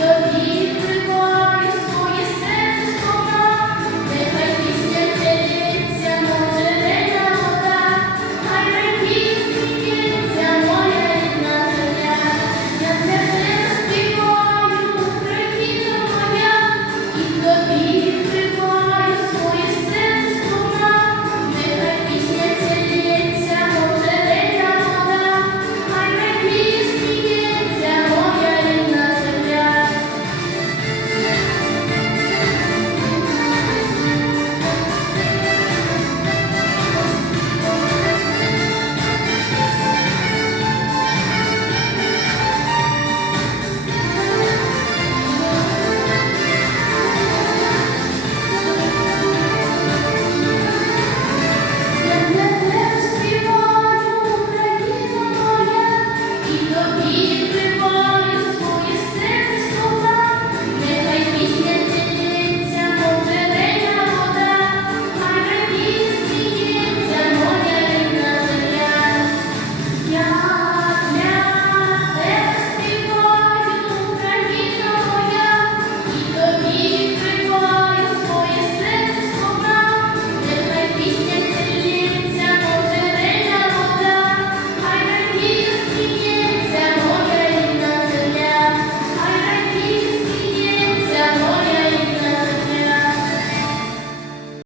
Thank you.